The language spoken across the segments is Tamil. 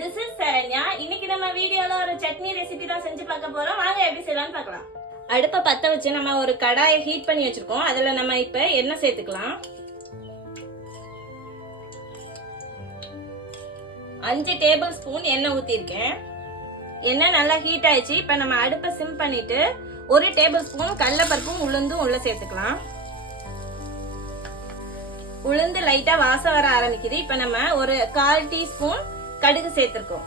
This is Saranya. இன்னைக்கு நம்ம வீடியோல ஒரு சட்னி ரெசிபி தான் செஞ்சு பார்க்க போறோம். வாங்க எப்படி செய்யலாம்னு பார்க்கலாம். அடுப்பை பத்த வச்சு நம்ம ஒரு கடாயை ஹீட் பண்ணி வச்சிருக்கோம். அதுல நம்ம இப்ப எண்ணெய் சேர்த்துக்கலாம். 5 டேபிள் ஸ்பூன் எண்ணெய் ஊத்திருக்கேன். எண்ணெய் நல்லா ஹீட் ஆயிடுச்சு. இப்ப நம்ம அடுப்பை சிம் பண்ணிட்டு 1 டேபிள் ஸ்பூன் கடலைப்பருப்பும் உளுந்தும் உள்ள சேர்த்துக்கலாம். உளுந்து லைட்டா வாசம் வர ஆரம்பிக்குது. இப்ப நம்ம ஒரு 1/4 டீஸ்பூன் கடுகு சேர்த்திருக்கோம்.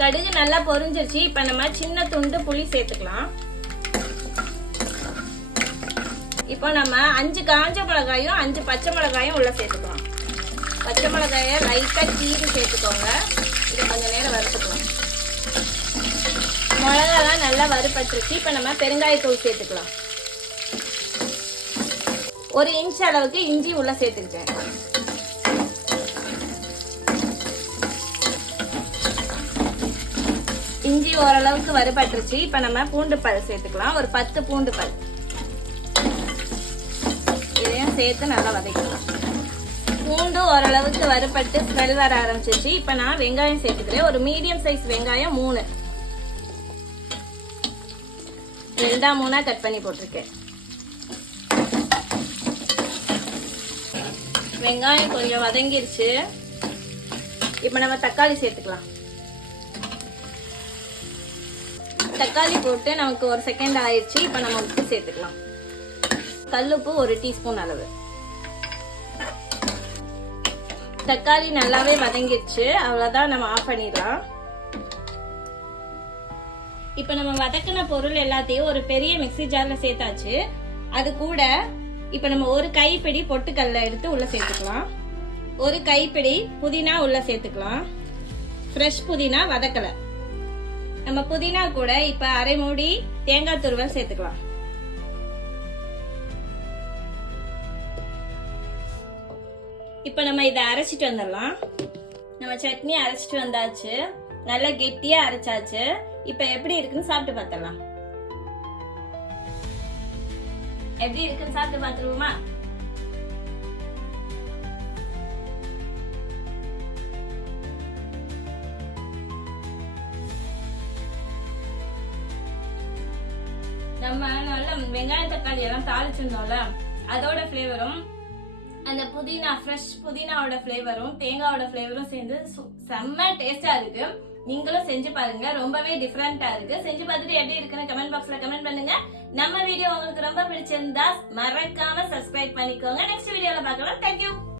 கடுகு நல்லா பொரிஞ்சிருச்சு. இப்ப நம்ம சின்ன துண்டு புளி சேர்த்துக்கலாம். இப்போ நம்ம 5 காஞ்ச மிளகாயும் 5 பச்சை மிளகாயும் உள்ள சேர்த்துக்கலாம். பச்சை மிளகாய லைட்டா கீறி சேர்த்துக்கோங்க. இதை கொஞ்ச நேரம் வறுத்துக்கலாம். மிளகாலாம் நல்லா வறுபட்டுருச்சு. இப்ப நம்ம பெருங்காயத்தூள் சேர்த்துக்கலாம். 1 இன்ச் அளவுக்கு இஞ்சி உள்ள சேர்த்துக்கிட்டேன். இஞ்சி ஓரளவுக்கு வறுபட்டுருச்சு. இப்ப நம்ம பூண்டு பல் சேர்த்துக்கலாம். ஒரு 10 பூண்டு பல். இதையும் சேர்த்து நல்லா வதக்கலாம். பூண்டு ஓரளவுக்கு வறுபட்டு ஸ்மெல் வர ஆரம்பிச்சிருச்சு. இப்ப நான் வெங்காயம் சேர்த்துக்கிறேன். ஒரு மீடியம் சைஸ் வெங்காயம் 3 2 கட் பண்ணி போட்டிருக்கேன். வெங்காயம் கொஞ்சம் வதங்கிருச்சு. இப்ப நம்ம தக்காளி சேர்த்துக்கலாம். தக்காளி போட்டு நமக்கு 1 செகண்ட் ஆயிடுச்சு. இப்ப நம்ம உப்பு சேர்த்துக்கலாம். கல்லுப்பு 1 டீஸ்பூன் அளவு. தக்காளி நல்லாவே வதங்கிருச்சு. அவ்வளவுதான், நம்ம ஆஃப் பண்ணிடலாம். இப்ப நம்ம வதக்கின பொருள் எல்லாத்தையும் ஒரு பெரிய மிக்ஸி ஜார்ல சேர்த்தாச்சு. அது கூட இப்ப நம்ம 1 கைப்பிடி பொட்டுக்கல்ல எடுத்து உள்ள சேர்த்துக்கலாம். 1 கைப்பிடி புதினா உள்ள சேர்த்துக்கலாம். ஃப்ரெஷ் புதினா வதக்கல. நம்ம புதினா கூட இப்ப 1/2 மூடி தேங்காய் துருவல் சேர்த்துக்கலாம். இப்ப நம்ம இதை அரைச்சிட்டு வந்துடலாம். நம்ம சட்னி அரைச்சிட்டு வந்தாச்சு. நல்லா கெட்டியா அரைச்சாச்சு. இப்ப எப்படி இருக்குன்னு சாப்பிட்டு பார்த்துடலாம். எப்படி இருக்குன்னு சாப்பிட்டு பார்த்துருவோமா? நம்ம நல்ல வெங்காய தக்காளி எல்லாம் தாளிச்சிருந்தோம்ல, அதோட ஃபிளேவரும் அந்த புதினா ஃப்ரெஷ் புதினாவோட ஃபிளேவரும் தேங்காயோட ஃபிளேவரும் சேர்ந்து செம்ம டேஸ்டா இருக்கு. நீங்களும் செஞ்சு பாருங்க. ரொம்பவே டிஃபரெண்டா இருக்கு. செஞ்சு பார்த்துட்டு எப்படி இருக்குன்னு கமெண்ட் பாக்ஸ்ல கமெண்ட் பண்ணுங்க. நம்ம வீடியோ உங்களுக்கு ரொம்ப பிடிச்சிருந்தா மறக்காம சப்ஸ்கிரைப் பண்ணிக்கோங்க. நெக்ஸ்ட் வீடியோல பார்க்கலாம். தேங்க்யூ.